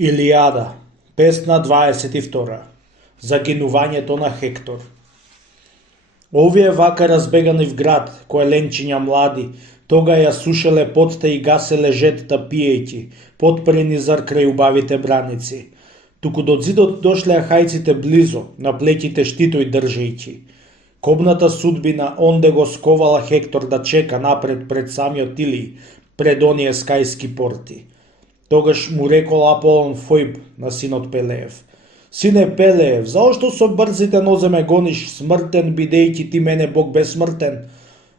Илијада, песна 22. Загинувањето на Хектор. Овие вака разбегани в град, кој ленчиња млади, тога ја сушеле потта и гаселе жетта пиејќи, потпрени зар крај убавите браници. Туку до зидот дошле хајците близо, на плеќите штитој држејќи. Кобната судбина онде го сковала Хектор да чека напред пред самиот Илиј, пред оние скајски порти. Тогаш му рекол Аполон Фојб на синот Пелеев: Сине Пелеев, заошто со брзите нозе ме гониш, смртен бидејќи ти мене Бог безсмртен?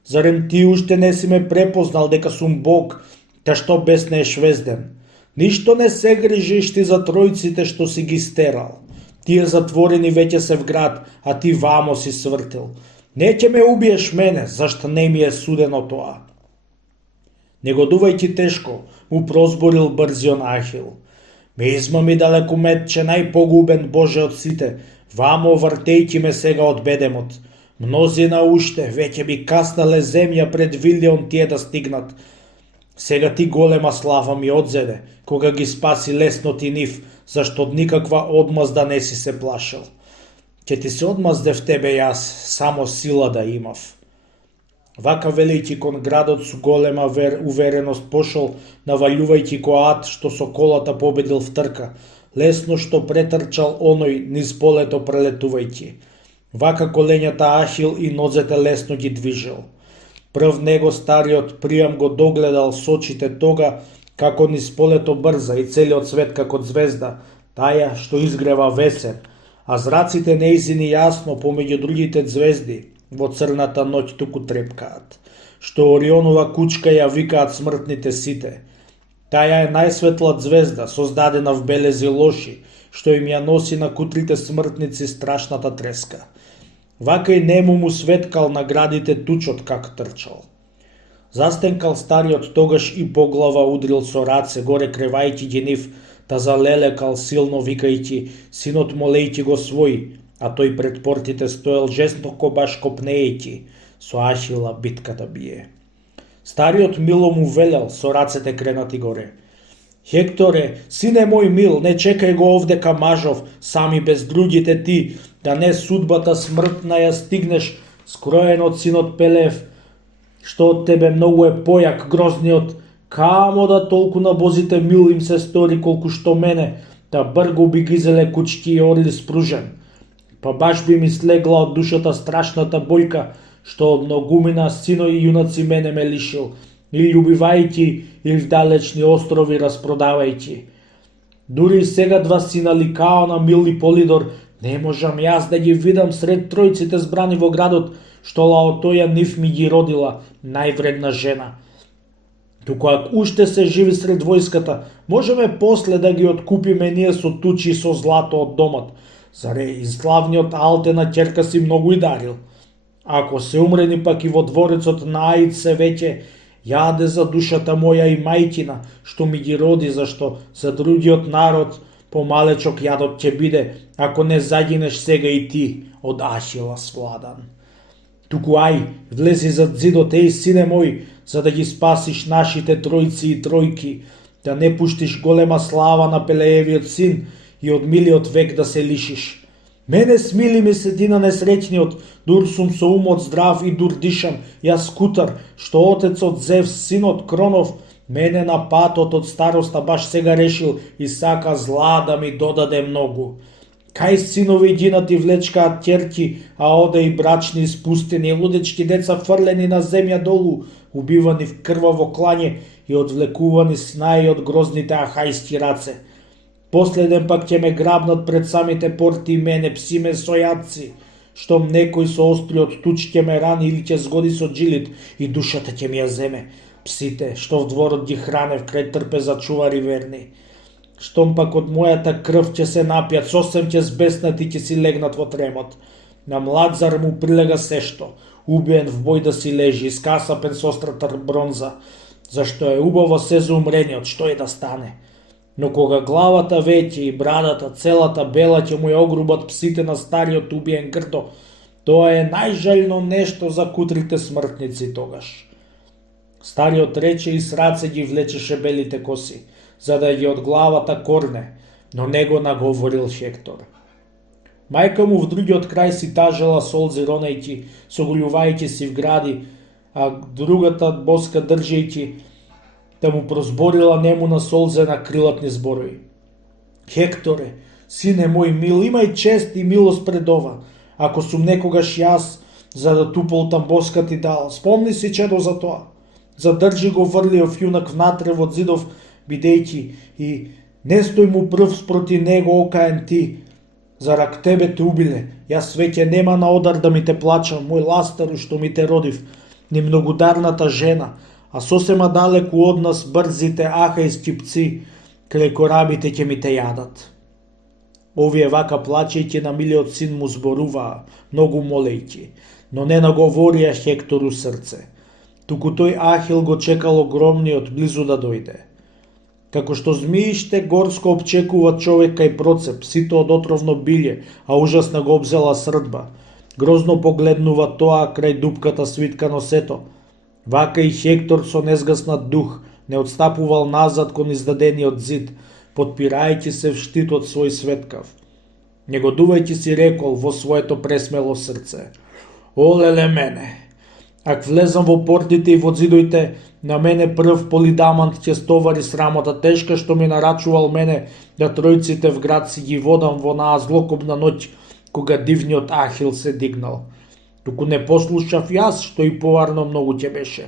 Зарем ти уште не си ме препознал дека сум Бог, та што беснееш везден? Ништо не се грижиш ти за тројците што си ги стерал. Тие затворени веќе се в град, а ти вамо си свртил. Не ќе ме убиеш мене, зашто не ми е судено тоа. Негодувајќи тешко, му прозборил брзион Ахил: Ме измами далекометче, најпогубен Боже од сите, вамо вртејќи ме сега од бедемот. Мнозина уште, веќе би каснале земја пред Вилјон тие да стигнат. Сега ти голема слава ми одзеде, кога ги спаси лесно ти нив, зашто од никаква одмазда не си се плашил. Ќе ти се одмаздев тебе јас, само сила да имав. Вака велејќи кон градот со голема увереност пошол, навалјувајќи коат што со колата победил в трка, лесно што претрчал оној низ полето прелетувајќи. Вака коленјата Ахил и нозете лесно ги движел. Прв него стариот Приам го догледал с очите тога, како низ полето брза и целиот свет како звезда, таја што изгрева весен, а зраците неизини јасно помеѓу другите звезди во црната ноќ туку трепкаат, што Орионова кучка ја викаат смртните сите. Таја е најсветла звезда, создадена в белези лоши, што им ја носи на кутрите смртници страшната треска. Вака и нему му светкал на градите тучот как трчал. Застенкал стариот тогаш и поглава удрил со раце, горе кревајќи ги нив, та залелекал силно викајќи, синот молејќи го свој, а тој пред портите стоел жестоко баш копнејќи, со Ахила битката бие. Стариот мило му велел, со рацете кренати горе: Хекторе, сине мој мил, не чекај го овдека мажов, сами без другите ти, да не судбата смртна ја стигнеш, скроен од синот Пелев, што од тебе многу е појак, грозниот, камо да толку на бозите мил им се стори колку што мене, да бргу би ги зеле кучки и орли спружен. Па баш би ми слегла од душата страшната бојка, што од многумина синови и јунаци мене ме лишил, или убивајќи, или в далечни острови распродавајќи. Дури и сега два сина Ликаона, Мил и Полидор, не можам јас да ги видам сред тројците збрани во градот, што Лаотоја нив ми ги родила, највредна жена. Туку ако уште се живи сред војската, можеме после да ги откупиме ние со тучи и со злато од домот. Заре и славниот Алтена ќерка си многу и дарил. Ако се умрени пак и во дворецот на Аид се веќе јаде за душата моја и мајкина, што ми ги роди, зашто за другиот народ помалечок јадот ќе биде, ако не загинеш сега и ти од Ахила свладан. Туку ај, влези зад зидот, еј сине мој, за да ги спасиш нашите тројци и тројки, да не пуштиш голема слава на Пелеевиот син и од милиот век да се лишиш. Мене смили ми се ти на несреќниот, дур сум со умот здрав и дур дишам, јас Кутар, што отецот Зевс, синот Кронов, мене на патот од староста баш сега решил и сака зла да ми додаде многу. Кај синови ѓинати влечкаат ќерки, а оде и брачни испустени, лудечки деца фрлени на земја долу, убивани в крваво клање и одвлекувани снаи од грозните ахајски раце. Последен пак ќе ме грабнат пред самите порти и мене, пси месојадци, штом некој со остриот туч ќе ме рани или ќе згоди со джилит и душата ќе ми ја земе. Псите, што в дворот ги хранев крај трпеза чувари верни. Штом пак од мојата крв ќе се напијат, сосем ќе збеснат и ќе си легнат во тремот. На млад зар му прилега сешто, убиен в бој да си лежи, искасапен со острата бронза, зашто е убаво се за умрениот, што е да стане. Но кога главата веќе и брадата целата бела ќе му ја огрубат псите на стариот убиен грдо, тоа е најжално нешто за кутрите смртници тогаш. Стариот рече и с раце ги влечеше белите коси, за да ги од главата корне, но не го наговорил Хектор. Мајка му в другиот крај си тажала солзи ронејќи, соголјувајќи си в гради, а другата боска држејќи да му прозборила немуна солзе на крилатни зборови. Хекторе, сине мој мил, имај чест и милост пред ова. Ако сум некогаш јас, за да туполтам боска ти дал, спомни си чедо за тоа. Задржи го врлиов јунак внатре во зидов, бидејќи и не стој му прв спроти него окаен ти, зарак тебе те убиле, јас веќе нема на одар да ми те плачам, мој ластару што ми те родив, ни многодарната жена, а сосема далеку од нас брзите ахајски пци, крај корабите ќе ми те јадат. Овие вака плачејќи на милиот син му зборуваа, многу молејќи, но не наговорија Хектору срце. Туку тој Ахил го чекал огромниот близу да дојде. Како што змииште горско обчекува човек кај процеп, сито од отровно билје, а ужасна го обзела срдба. Грозно погледнува тоа крај дупката свитка носето. Вака и Хектор со незгаснат дух не отстапувал назад кон издадениот зид, подпирајќи се в штитот свој светкав. Негодувајќи си рекол во своето пресмело срце: Олеле мене! Ако влезам во портите и во зидоите, на мене прв Полидамант ќе стовари срамота тешка што ми нарачувал мене да тројците в град си ги водам во онаа злокобна ноќ кога дивниот Ахил се дигнал. Туку не послушав јас што и поварно многу ќе беше.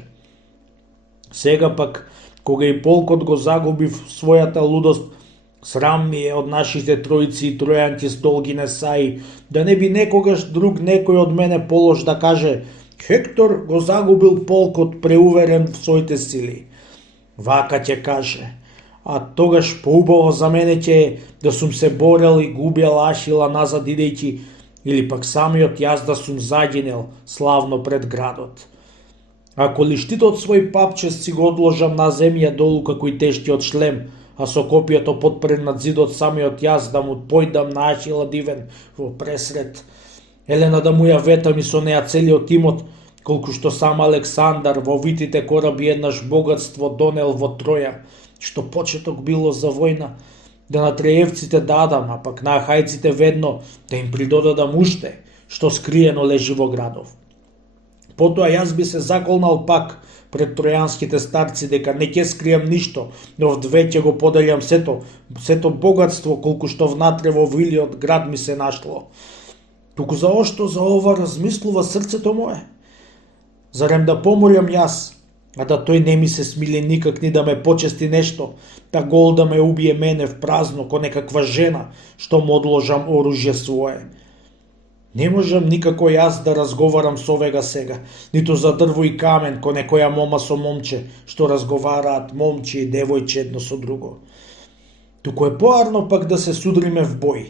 Сега пак, кога и полкот го загубив својата лудост, срам ми е од нашите тројци и тројанти с долги несаи, да не би некогаш друг некој од мене полош да каже: Хектор го загубил полкот преуверен в своите сили. Вака ќе каже, а тогаш поубаво за мене ќе е да сум се борел и губел Ахила назад идејќи, или пак самиот јас да сум загинел славно пред градот. Ако ли штитот свој папчест си го одложам на земја долу како и тештиот шлем, а со копијето подпрен над зидот самиот јас да му појдам на Ахила дивен во пресред, Елена да му ја ветам и со неа целиот имот, колку што сам Александар во витите кораби еднаш богатство донел во Троја, што почеток било за војна, да на Троевците дадам, а пак на Ахајците ведно да им придодадам уште, што скриено лежи во градов. Потоа јас би се заколнал пак пред тројанските старци дека не ќе скријам ништо, но вдве ќе го поделјам сето богатство колку што внатре во вилиот град ми се нашло. Туку заошто за ова размислува срцето мое? Зарем да помолям јас, а да тој не ми се смили никак ни да ме почести нешто, да гол да ме убие мене в празно ко некаква жена, што му одложам оружје свое. Не можам никако јас да разговарам со овега сега, ниту за дрво и камен ко некоја мома со момче, што разговараат момче и девојче едно со друго. Туку е поарно пак да се судриме в бој,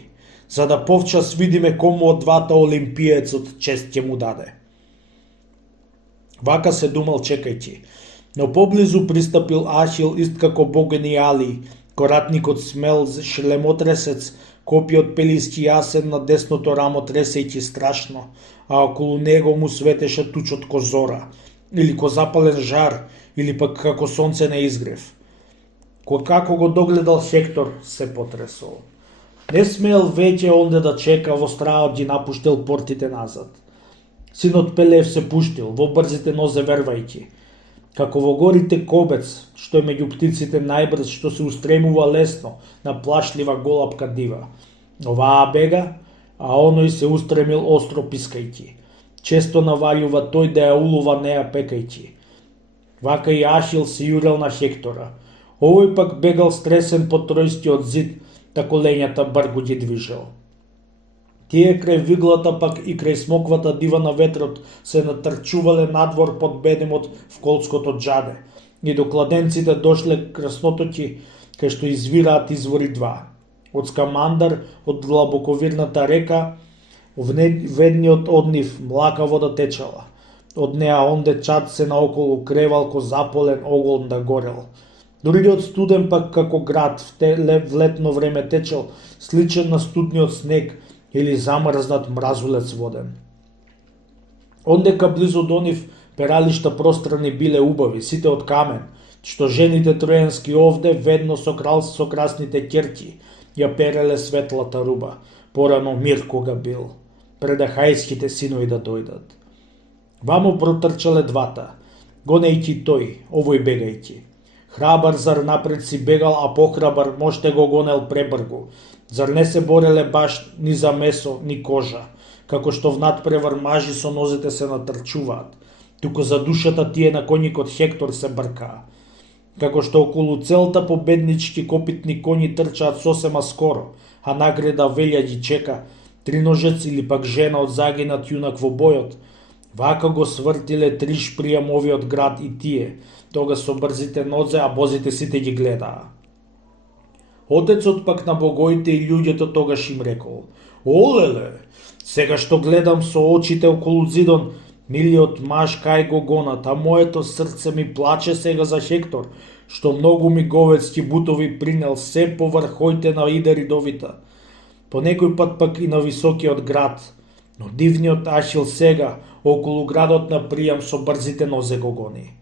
за да повчас видиме кому од двата олимпиецот чест ќе му даде. Вака се думал чекајќи, но поблизу пристапил Ахил ист како богени Али, коратникот смел шлемотресец, копиот пелиски јасен на десното рамо тресејќи страшно, а околу него му светеше тучот ко зора, или ко запален жар, или пак како сонце на изгрев. Како го догледал Хектор, се потресол. Не смел веќе онде да чека, во страот ги напуштил портите назад. Синот Пелев се пуштил, во брзите нозе вервајќи. Како во горите кобец, што е меѓу птиците најбрз, што се устремува лесно на плашлива голапка дива. Оваа бега, а оној се устремил остро пискајќи. Често навалјува тој да ја улова неа пекајќи. Вака и Ахил се јурел на Хектора. Овој пак бегал стресен под тројскиот зид, та коленјата бргу ги движел. Тие крај виглата пак и крај смоквата дива на ветрот се натрчувале надвор под бедемот в колското џаде и до кладенците дошле краснотоќи кај што извираат извори два. Од Скамандар, од длабоковирната река, ведниот од нив млака вода течала. Од неа онде чад се наоколу кревал ко заполен огол да горел. Другиот студен пак како град в летно време течел, сличен на студниот снег или замрзнат мразулец воден. Ондека близу до нив пералишта пространи биле убави, сите од камен, што жените тројански овде ведно со красните ќерки ја переле светлата руба, порано мир кога бил, пред ахајските синови да дојдат. Вамо протрчале двата, гонејќи тој, овој бегајќи. Храбар зар напред си бегал, а похрабар можте го гонел пребргу. Зар не се бореле баш ни за месо, ни кожа, како што в надпревар мажи со нозете се натрчуваат, туку за душата тие на коњикот Хектор се бркаа. Како што околу целта победнички копитни коњи трчаат сосема скоро, а награда велја ги чека, триножец или пак жена од загинат јунак во бојот, вака го свртиле три шпријамовиот град и тие, тога со брзите нозе, а бозите сите ги гледаа. Отецот пак на богоите и луѓето тогаш им рекол: "Олеле, сега што гледам со очите околу зидон, милиот маж кај го гонат, а моето срце ми плаче сега за Хектор, што многу миговецки бутови принел се по врхоите на Идаридовита, по некој пат пак и на високиот град, но дивниот Ахил сега околу градот на Пријам со брзите нозе го гони.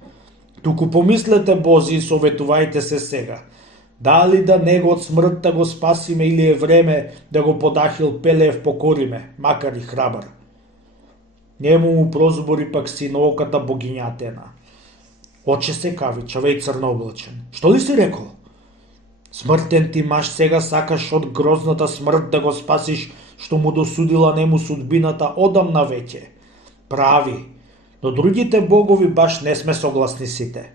Туку помислете, бози, и советувајте се сега, дали да него од смртта го спасиме или е време да го под Ахил Пелеев покориме, макар и храбар." Нему му прозбори пак синооката богиња Атена: "Оче се кави, човеј црнооблачен. Што ли си рекол? Смртен ти маж сега сакаш од грозната смрт да го спасиш, што му досудила нему судбината одамна веќе. Прави, но другите богови баш не сме согласни сите."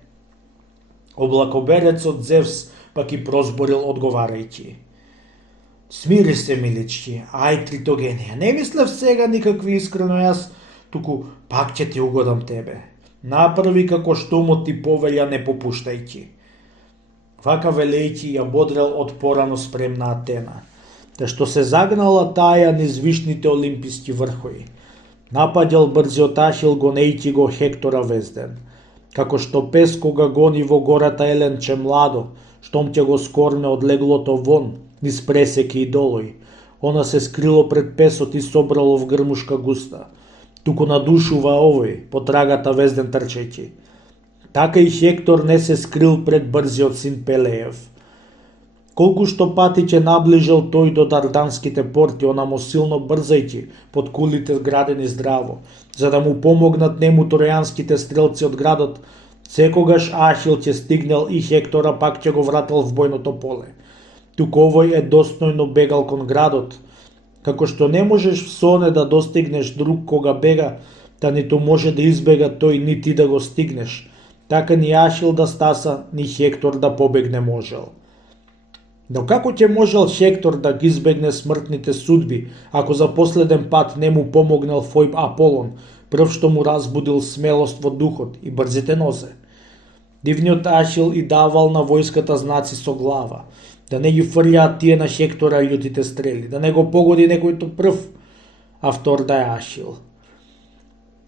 Облакоберецот Зевс пак и прозборил одговарајќи: "Смири се, милички, ај Тритогенија, не мислев сега никакви искрено јас, туку пак ќе ти угодам тебе. Направи како што умот ти повелја, не попуштајќи." Вака велејќи ја бодрел од порано спремна Атена, да што се загнала таја низ вишните олимписки врхови. Напаѓал брзиот Ахил гонејќи го Хектора везден, како што пес кога гони во гората еленче младо, штом ќе го скорне од леглото вон, низ пресеки и долој, она се скрило пред песот и собрало в грмушка густа, туку надушува овој, по трагата везден трчејќи. Така и Хектор не се скрил пред брзиот син Пелеев. Колку што пати ќе наближал тој до дарданските порти, онамо силно брзајќи, под кулите градени здраво, за да му помогнат нему тројанските стрелци од градот, секогаш Ахил ќе стигнал и Хектора пак ќе го вратил в бојното поле. Туку овој е достојно бегал кон градот, како што не можеш в соне да достигнеш друг кога бега, та ниту може да избега тој ни ти да го стигнеш, така ни Ахил да стаса, ни Хектор да побегне можел. Но како ќе можел Хектор да ги избегне смртните судби, ако за последен пат не му помогнал Фојб Аполон, прв што му разбудил смелост во духот и брзите нозе? Дивниот Ахил и давал на војската знаци со глава, да не ги фрлjaат тие на Хектора љутите стрели, да не го погоди некојто прв, а втор да е Ахил.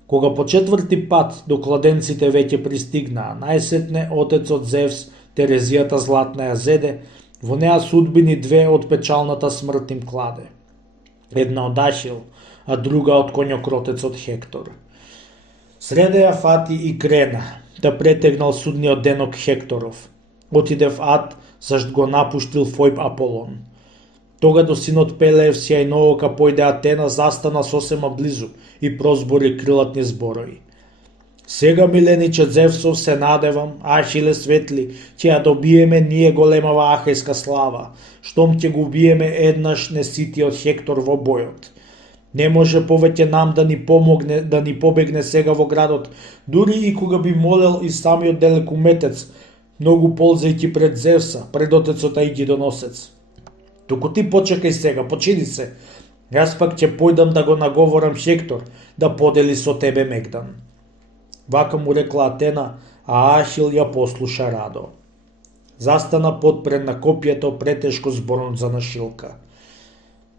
Кога по четврти пат до кладенците веќе пристигнаа, најсетне отецот Зевс Терезијата златна ја зеде, во неа судбини две од печалната смрт им кладе. Една од Ахил, а друга од коњокротецот Хектор. Среде ја фати и крена, да претегнал судниот денок Хекторов. Отиде в ад, зашт го напуштил Фојб Аполон. Тога до синот Пелеев сјајноока појде Атена, застана сосема близу и прозбори крилатни зборови. Сега, милениче Зевсов, се надевам, Ахиле светли, ќе ја добиеме ние големава ахајска слава, штом ќе го убиеме еднаш неситиот Хектор во бојот. Не може повеќе нам да ни помогне, да ни побегне сега во градот, дури и кога би молел и самиот Делекуметец, многу ползајќи пред Зевса, пред отецот Ајгидоносец. Туку ти почекај сега, почини се. Јас пак ќе појдам да го наговорам Хектор, да подели со тебе мегдан. Вака му рекла Атена, а Ахил ја послуша радо. Застана подпред на копието, претешко зборно за нашилка.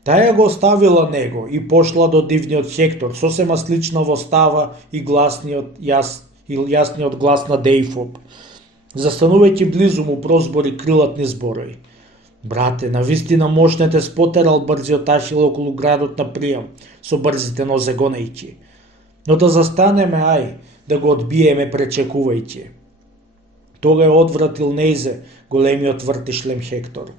Таја го оставила него и пошла до дивниот Хектор, сосема слична во става и јасниот глас на Дејфоб. Застанувајќи близу му прозбори крилатни зборови. Брате, навистина мощнете спотерал брзиот Ахил околу градот на Пријам, со брзите нозе гонејќи. Но да застанеме, ај, да го одбиеме пречекувајќи. Тога е одвратил нејзе големиот вртишлем Хектор.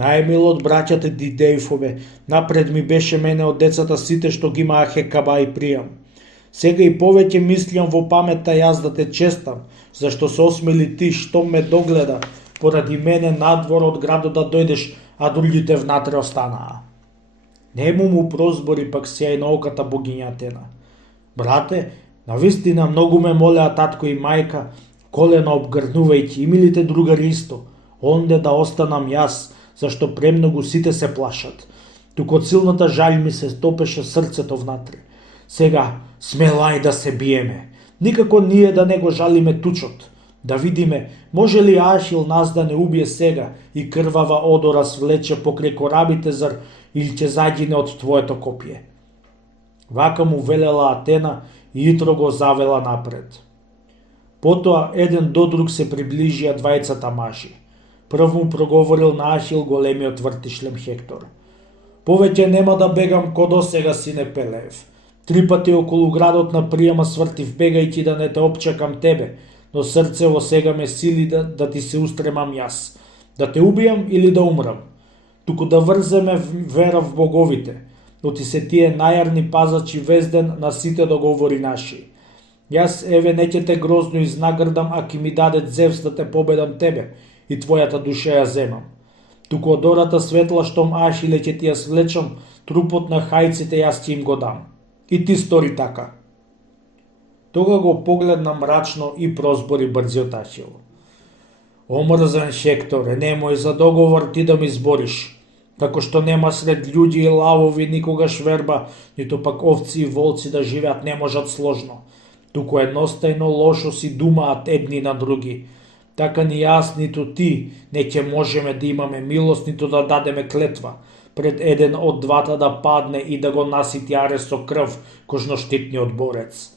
Најмил од браќата Дидејфове, напред ми беше мене од децата сите што ги имаа Хекаба и Пријам. Сега и повеќе мислам во паметта јас да те честам, зашто се осмели ти што ме догледа, поради мене надвор од градот да дојдеш, а другите внатре останаа. Нему му прозбори пак сјајнооката богиња Атена. Брате, навистина многу ме молеа татко и мајка, колена обгрнувајќи, и милите другари исто, онде да останам јас, зашто премногу сите се плашат. Туку од силната жалј ми се топеше срцето внатре. Сега, смелај да се биеме. Никако ние да не го жалиме тучот. Да видиме, може ли Ахил нас да не убие сега и крвава одора свлече покрај корабите, зар или ќе загине од твоето копје. Вака му велела Атена и Итро го завела напред. Потоа еден до друг се приближија двајцата мажи. Прв му проговорил на Ахил големиот вртишлем Хектор. Повеќе нема да бегам ко до сега, сине Пелеев. 3 пати околу градот на Пријама свртив бегајќи да не те опчакам тебе, но срцево сега ме сили да ти се устремам јас, да те убијам или да умрам. Туку да врземе вера в боговите, оти се тие најарни пазачи везден на сите договори наши. Јас еве не ќе те грозно изнагрдам, аки ми даде Зевс да те победам тебе и твојата душа ја земам. Туку од ората светла штом Ахиле ќе ти ја свлечам, трупот на хајците јас ќе им го дам. И ти стори така. Тога го погледна мрачно и прозбори брзиот Ахил. Омрзан Хекторе, немој за договор ти да ми збориш. Како што нема сред луѓе и лавови никогаш верба, нито пак овци и волци да живеат не можат сложно. Туку едностајно лошо си думаат едни на други. Така ни јас, ниту ти не ќе можеме да имаме милост, ниту да дадеме клетва, пред еден од двата да падне и да го насити Арес со крв, кожно штитниот борец.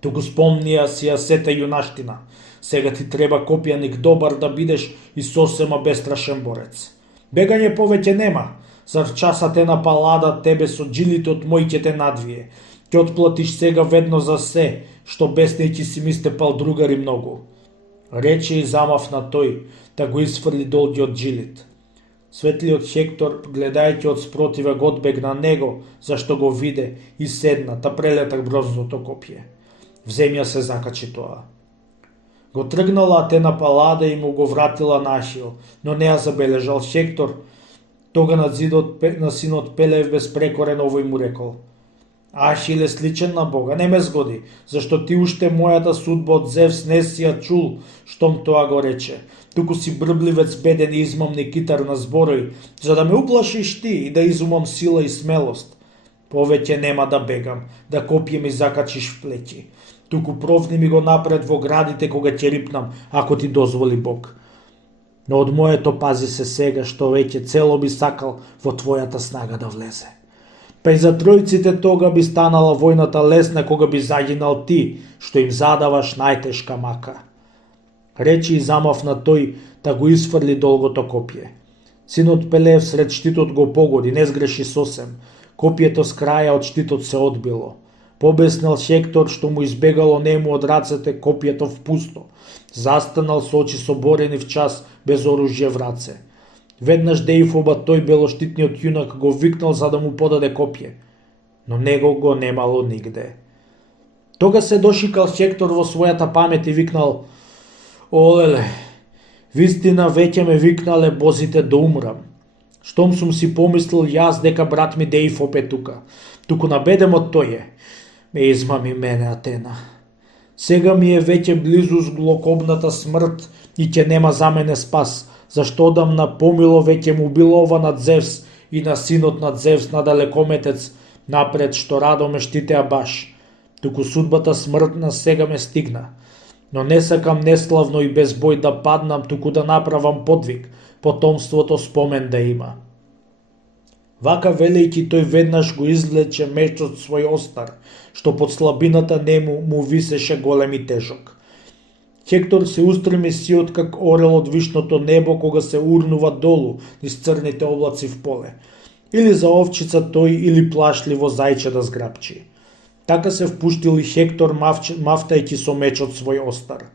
Туку спомнија си ја сета јунаштина. Сега ти треба копјаник добар да бидеш и сосема бестрашен борец. Бегање повеќе нема, зар часат е на Палада тебе со джилите од мој ќе те надвие. Ќе отплатиш сега ведно за се, што беснејќи си ми степал другари многу. Рече и замавна тој, да го изфрли долги од джилит. Светлиот Хектор, гледајќи од спротива, го одбегна него, зашто го виде и седна, та прелета грозното копје. В земја се закачи тоа. Го тргнала Атена Палада и му го вратила на Ахил, но не ја забележал Хектор. Тога на зидот на синот Пелев безпрекорен овој му рекол: Ахил е сличен на Бога, не ме згоди, зашто ти уште мојата судба од Зевс не си ја чул, штом тоа го рече. Туку си брбливец, беден и измамни китар на зборови, за да ме уплашиш ти и да изумам сила и смелост. Повеќе нема да бегам, да копје ми закачиш в плеќи. Туку провни ми го напред во градите кога ќе рипнам, ако ти дозволи Бог. Но од моето пази се сега, што веќе цело би сакал во твојата снага да влезе. Па и за тројците тога би станала војната лесна кога би загинал ти, што им задаваш најтешка мака. Речи и замавна тој, да го изфрли долгото копје. Синот Пелев сред штитот го погоди, не сгреши сосем. Копјето с краја од штитот се одбило. Побеснал Хектор, што му избегало нему од рацете копјето впусто. Застанал со очи соборени в час, без оружје в раце. Веднаш Дејфоба тој белоштитниот јунак го викнал за да му подаде копје, но него го немало нигде. Тога се дошикал Хектор во својата памет и викнал: Олеле, вистина веќе ме викнале бозите да умрам. Штом сум си помислил јас дека брат ми Дејфоб е тука, туку на бедемот тој е. Ме измами мене Атена. Сега ми е веќе близу зглокобната смрт и ќе нема за мене спас, зашто одам на помило веќе му билова над Зевс и на синот над Зевс на далекометец, напред што радо ме штитеа баш. Туку судбата смртна сега ме стигна. Но не сакам неславно и без бој да паднам, туку да направам подвиг, потомството спомен да има. Вака велејќи тој веднаш го извлече мечот свој остар, што под слабината нему му висеше голем и тежок. Хектор се устреми сиот как орел од вишното небо кога се урнува долу низ црните облаци в поле. Или за овчица тој, или плашливо зајче да зграпчи. Така се впуштил и Хектор, мафтајќи со мечот свој остар.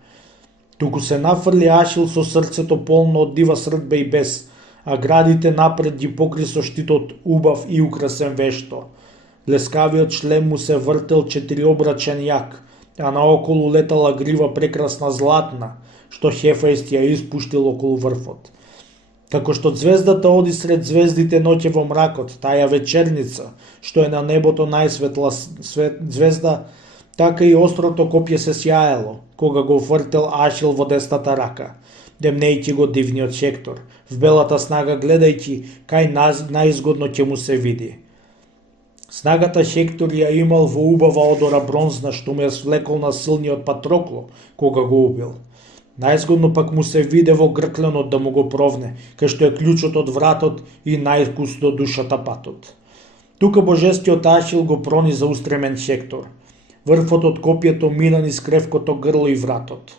Туку се нафрли Ахил со срцето полно од дива срдба и бес, а градите напред ги покри со штитот убав и украсен вешто. Лескавиот шлем му се вртел четириобрачен јак, а наоколу летала грива прекрасна златна, што Хефаист ја испуштил околу врвот. Како што звездата оди сред звездите ноќе во мракот, таја вечерница, што е на небото најсветла звезда, така и острото копје се сјаело, кога го вртел Ахил во десната рака, демнејќи го дивниот Хектор, в белата снага гледајќи кај најизгодно ќе му се види. Снагата Хектор ја имал во убава одора бронзна, што му ја свлекол на силниот Патрокло, кога го убил. Најзгодно пак му се виде во гркленот да му го провне, кај што е клучот од вратот и највкус до душата патот. Тука божескиот Ахил го прони за устремен Хектор. Врвот од копието мина низ кревкото грло и вратот.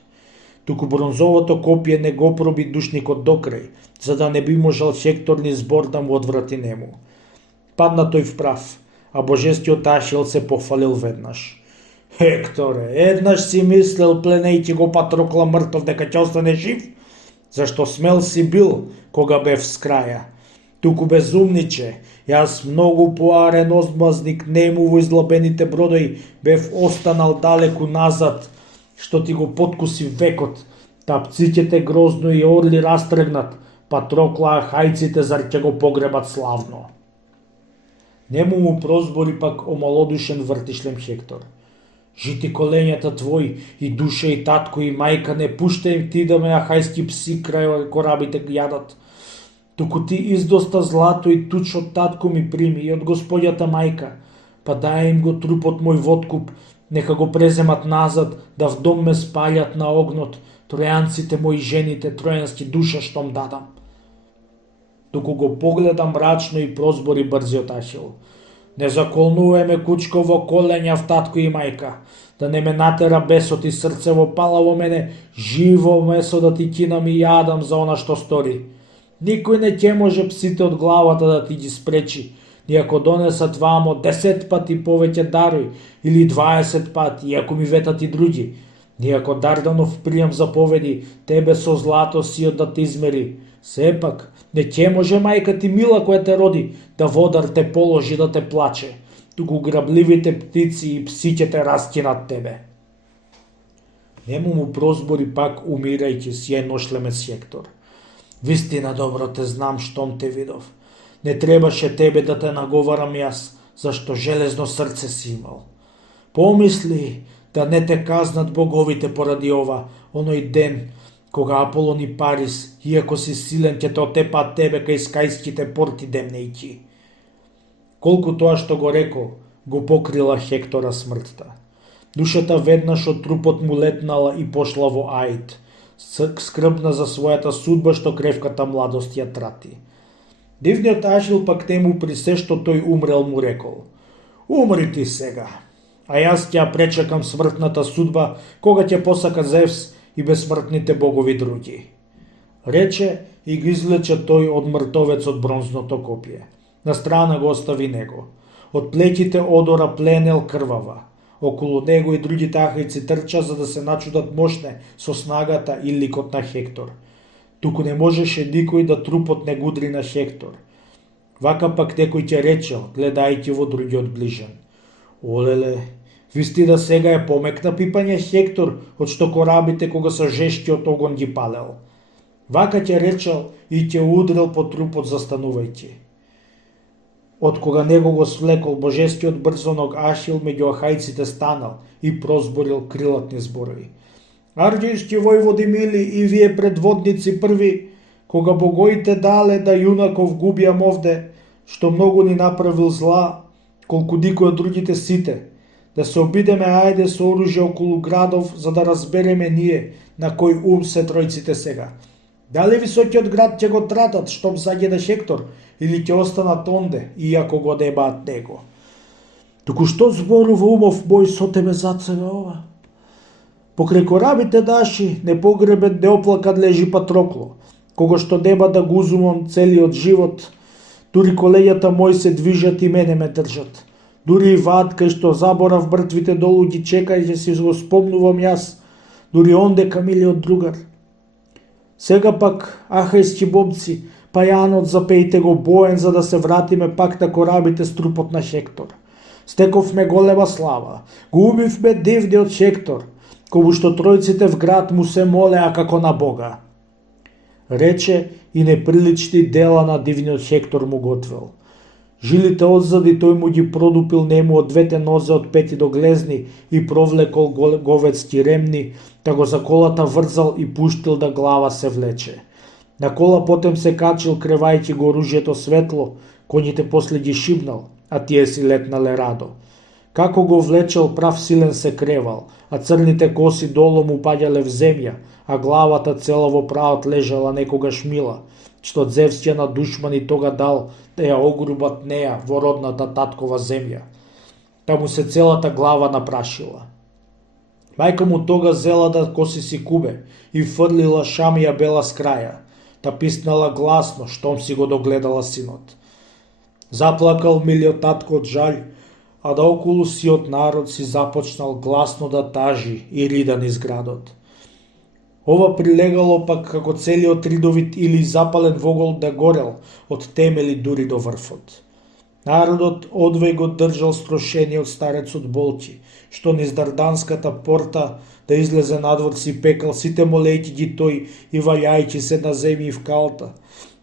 Туку бронзовото копие не го проби душникот докрај, за да не би можел Хектор ни збор да му одврати нему. Падна тој вправ, а божескиот Ахил се пофалил веднаш. Хекторе, еднаш си мислел пленејќи го Патрокла мртов дека ќе остане жив? Зашто смел си бил кога бев с краја? Туку безумниче, јас многу поарен озмазник нему во излабените бродои бев останал далеку назад, што ти го подкуси векот, та птиците грозно и орли растрегнат, Патрокла хајците зар ќе го погребат славно. Нему му прозбори пак омалодушен вртишлем Хектор. Жити коленјата твои и душа и татко и мајка, не пушта им ти да ме ахајски пси крај корабите јадат. Туку ти издоста злато и туч од татко ми прими и од господјата мајка, па дај им го трупот мој в откуп, нека го преземат назад, да в дом ме спалјат на огнот, тројанците мои жените, тројански душа штом дадам. Туку го погледа мрачно и прозбори брзиот Ахил. Не заколнувај ме кучко во коленја в татко и мајка, да не ме натера бесот и срце во пала во мене, живо месо да ти кинам и јадам за она што стори. Никој не ќе може псите од главата да ти ги спречи, ни ако донесат вамо 10 пати повеќе дарој или 20 пати, и ако ми ветат и други, ни ако Дарданов пријам заповеди тебе со злато сиот да те измери. Сепак, не ќе може мајка ти мила која те роди, да водар те положи да те плаче, туку грабливите птици и пси ќе те раскинат тебе. Нему му прозбори пак умирајќи сјајно шлемец Хектор. Вистина добро те знам штом те видов. Не требаше тебе да те наговарам јас, зашто железно срце си имал. Помисли да не те казнат боговите поради ова, оној ден, кога Аполон и Парис, иако си силен, ќе те отепаат тебе кај скајските порти демнејќи. Колку тоа што го рекол, го покрила Хектора смртта. Душата веднаш од трупот му летнала и пошла во Аид, скрбна за својата судба што кревката младост ја трати. Дивниот Ахил пак нему при се што тој умрел му рекол: умри ти сега, а јас ќе ја пречекам смртната судба кога ќе посака Зевс и безсмртните богови други. Рече и ги извлече тој од мртовецот бронзното копие. На страна го остави него. Од плеќите одора пленел крвава. Околу него и други ахајци трча за да се начудат мошне со снагата и ликот на Хектор. Туку не можеше никој да трупот не гудри на Хектор. Вака пак некој ќе речел, гледајќи во другиот ближен: олеле, вистина сега е помекна пипање Хектор од што корабите кога са жешки од огон ги палел. Вака ќе речел и ќе удрил по трупот застанувајќи. Од кога него го свлекол божескиот брзоног Ахил меѓу ахајците станал и прозборил крилатни зборови: арѓијски војводи мили и вие предводници први, кога богоите дале да јунаков губиам овде, што многу ни направил зла, колку никој од другите сите, да се обидеме ајде со оружје околу градов, за да разбереме ние на кој ум се тројците сега. Дали високиот град ќе го тратат, штом заѓеде Хектор, или ќе останат онде, иако го дебаат него? Туку што зборува умов бој со тебе зад себе ова? Покрај корабите даши, непогребен, неоплакан лежи Патрокло, кога што деба да го узумам целиот живот, дури колењата мои се движат и мене ме држат. Дури и вад кај што заборав мртвите долу ги чекајќи си го спомнувам јас, дури ондека милиот другар. Сега пак, ахајски бобци, пајанот запејте го боен за да се вратиме пак на корабите с трупот на Хектор. Стековме голема слава, го убивме дивниот Хектор, кому што тројците в град му се молеа како на Бога. Рече и неприлични дела на дивниот Хектор му готвел. Жилите одзади тој му ги продупил нему од двете нозе од пети до глезни и провлекол говецки ремни, та го за колата врзал и пуштил да глава се влече. На кола потем се качил кревајќи го оружјето светло, коњите после ги шибнал, а тие си летнале радо. Како го влечел, прав силен се кревал, а црните коси долу му паѓале в земја, а главата цела во праот лежала некогаш мила, што Зевс ќе на душмани тога дал да ја огрубат неа во родната таткова земја. Та му се целата глава напрашила. Мајка му тога зела да коси си кубе и фрлила шамија бела с краја, та писнала гласно штом си го догледала синот. Заплакал милиот татко од жалј, а да околу сиот народ си започнал гласно да тажи и рида низ градот. Ова прилегало пак како целиот ридовит или запален вогол да горел од темели дури до врфот. Народот одвеј го држал строшениот старецот Болти, што низ Дарданската порта да излезе надвор си пекал, сите молејќи ги тој и валјајќи се на земји в калта,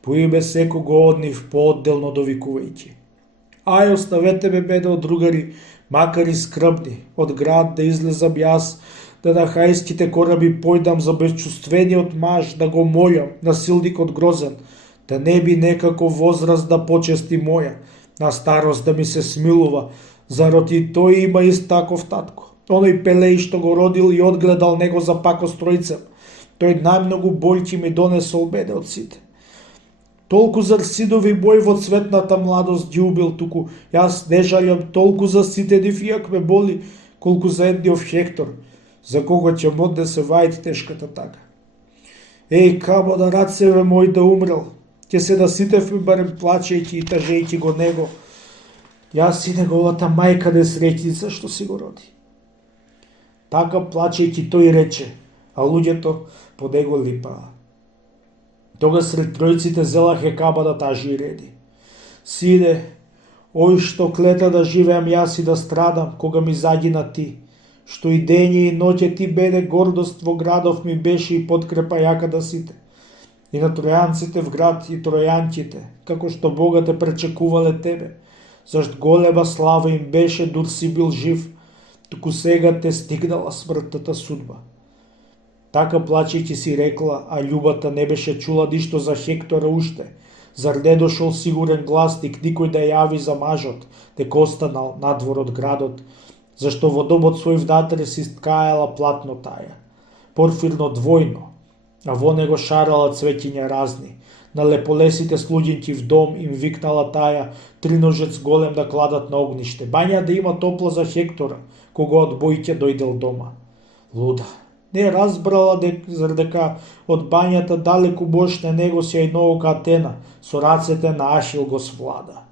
по име секого од нив поодделно довикувајќи. Ај, оставете ме бедо, другари, макар и скрбни, од град да излезам јас, да на хајските кораби појдам за безчувствениот маж, да го молјам, насилникот грозен, да не би некако возраст да почести моја, на старост да ми се смилува, зарод и тој има ист таков татко. Оној Пелеј што го родил и одгледал него за пакост тројцем, тој најмногу бољки ми донесол мене од сите. Толку зар синови мој во цветната младост ги убил, туку јас не жалјам толку за сите нив, иак ме боли, колку за едниот Хектор, за кого ќе модне се вајд тешката тага. Еј, камо да рацеве мој да умрел, ќе се наситевме барем плачејќи и тажејќи го него, јас и неговата мајка несреќница што си го роди. Така плачејќи тој рече, а луѓето по него липаа. Тога сред тројците зела Хекаба да тажи и реди. Сине, ој што клета да живеам јас и да страдам, кога ми загина ти, што и дење и ноќе ти беде гордост во градов ми беше и подкрепа јака да сите. И на тројанците в град и тројанките, како што Бога те пречекувале тебе, зашт голема слава им беше дур си бил жив, туку сега те стигнала смртната судба. Така плачејќи си рекла, а љубата не беше чула ништо за Хектора уште, зар не дошол сигурен гласник никој да јави за мажот, дека останал надвор од градот, зашто во домот свој внатре си ткаела платно таја, порфирно двојно, а во него шарала цвеќиња разни. На леполесите слуѓинки в дом им викнала таја триножец голем да кладат на огниште, бања да има топла за Хектора, кога од бојке дојдел дома. Луда, не разбрала дека од бањата далеку бошне него сјајноока Атена, со рацете на Ахил го свлада.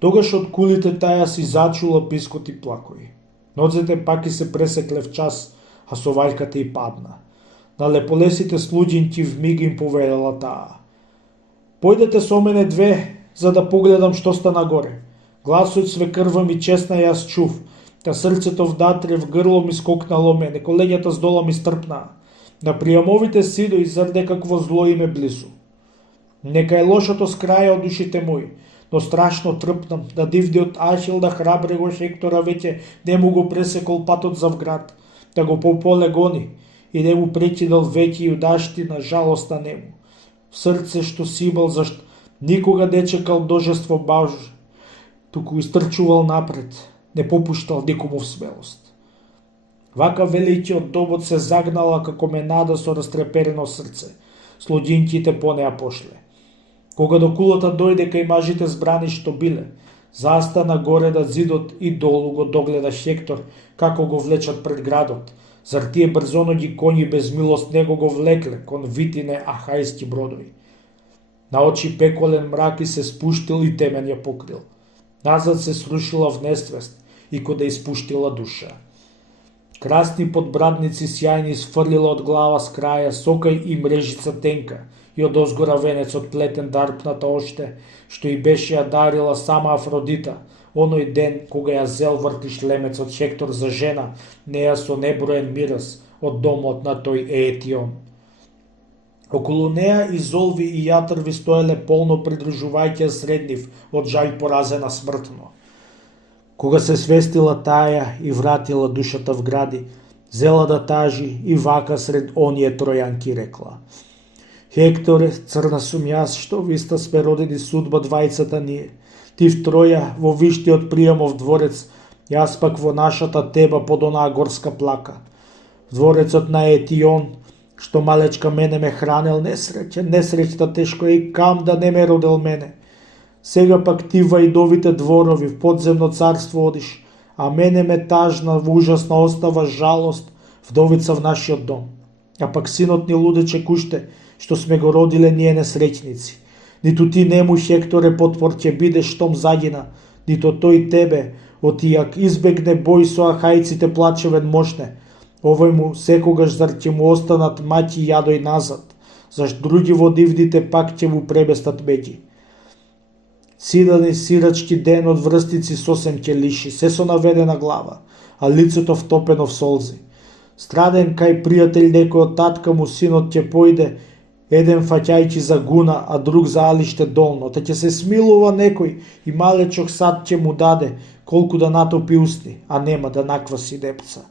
Тогаш од кулите таја си зачула пискот и плакови. Ноцете пак и се пресекле в час, а совајката и падна. На леполесите слуѓинки вмиг им поведала таа. Појдете со мене две, за да погледам што стана горе. Гласот све крва ми чесна јас чув, та срцето вдатре в грло ми скокнало мене, колењата с дола ми стрпнаа. На пријамовите сидој зар некакво зло им е близу. Нека е лошото с краја од душите мои, но страшно трпнам да дивниот Ахил да храбре го Хектора веќе не му го пресекол патот за вград, да го пополе гони и не му прекидал веќе јудаштина жалост на нему. В срце што си имал, зашт никога не чекал дожество Боже, туку истрчувал напред, не попуштал никому в смелост. Вака велејќи од домот се загнала како менада со растреперено срце, слуѓинките по неа пошле. Кога до кулата дојде кај мажите збрани што биле, застана горе на зидот и долу го догледа Хектор како го влечат пред градот, зар тие брзоноги коњи без милост него го влекле кон витине ахајски бродови. На очи пеколен мрак и се спуштил и темен ја покрил. Назад се срушила в несвест и кода испуштила душа. Красни подбрадници сјајни сфрлила од глава с краја, сокај и мрежица тенка, и од озгора венец од плетен дарпната оште, што и беше ја дарила сама Афродита, оној ден кога ја зел вртиш лемецот Хектор за жена, неа со неброен мирас од домот на тој Еетион. Околу неа и золви и јатрви стоеле полно придружувајќи сред нив од жалј поразена смртно. Кога се свестила таја и вратила душата в гради, зела да тажи и вака сред оние тројанки рекла: Хекторе, црна сум јас, што виста сме родени судба двајцата ние. Ти в Троја во виштиот пријамов дворец, јас пак во нашата теба под онаа горска плака. В дворецот на Етион, што малечка мене ме хранел, несреќта тешко и кам да не ме родел мене. Сега пак ти вајдовите дворови в подземно царство одиш, а мене ме тажна во ужасна остава жалост, вдовица в нашиот дом. А пак синот ни лудече куште, што сме го родиле ние несреќници. Ниту ти нему Хекторе потпор ќе биде штом загина, нито тој тебе, отијак избегне бој со ахајците плачевен мошне. Овој му секогаш зар ќе му останат маќи јадој назад, зашто други во дивдите пак ќе му пребестат меѓи. Сидан и сирачки ден од врстици сосем ќе лиши, се со наведена глава, а лицето втопено в солзи. Страден кај пријател некој од татка му синот ќе појде, еден фаќајќи за гуна, а друг за алиште долно, та ќе се смилува некој и малечок сад ќе му даде, колку да натопи усни, а нема да накваси депца.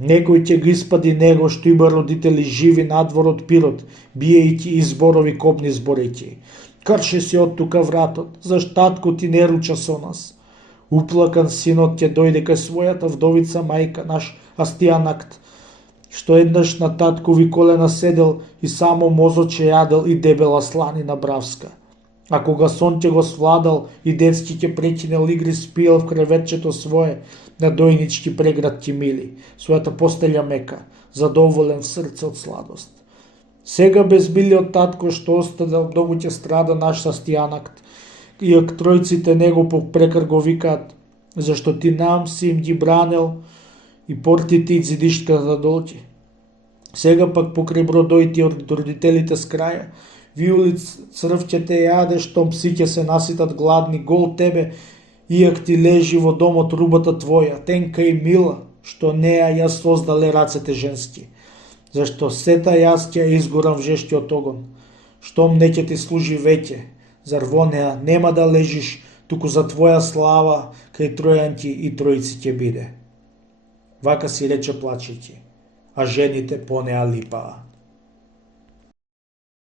Некој ќе го испади него што има родители живи надвор од пирот, биејќи и зборови копни зборејќи. Крше си од тука вратот, зашто татко ти не руча со нас. Уплакан синот ќе дојде кај својата вдовица мајка, наш Астијанакт, што еднаш на таткови колена седел и само мозоче јадел и дебела сланина бравска. А кога сон ќе го свладал и детски ќе прекинел игри, спиел в креветчето свое, на дојнички прегратки мили, својата постелја мека, задоволен в срце од сладост. Сега без милиот татко што остадел, многу ќе страда наш Астијанакт, иак тројците него попрекар го викаат, зашто ти нам си им ги бранел и порти ти зидишка да дојде. Сега пак покрај бродојти од родителите с краја, виулиц црв ќе те јаде, штом пси ќе се наситат гладни, гол тебе, иак ти лежи во домот рубата твоја, тенка и мила, што неа ја создале рацете женски. Зашто сета јас ќе изгорам в жештиот огон, штом не ќе ти служи веќе, зар во неа нема да лежиш, туку за твоја слава кај тројанки и тројци ќе биде. Вака си рече плачејќи, а жените по неа липаа.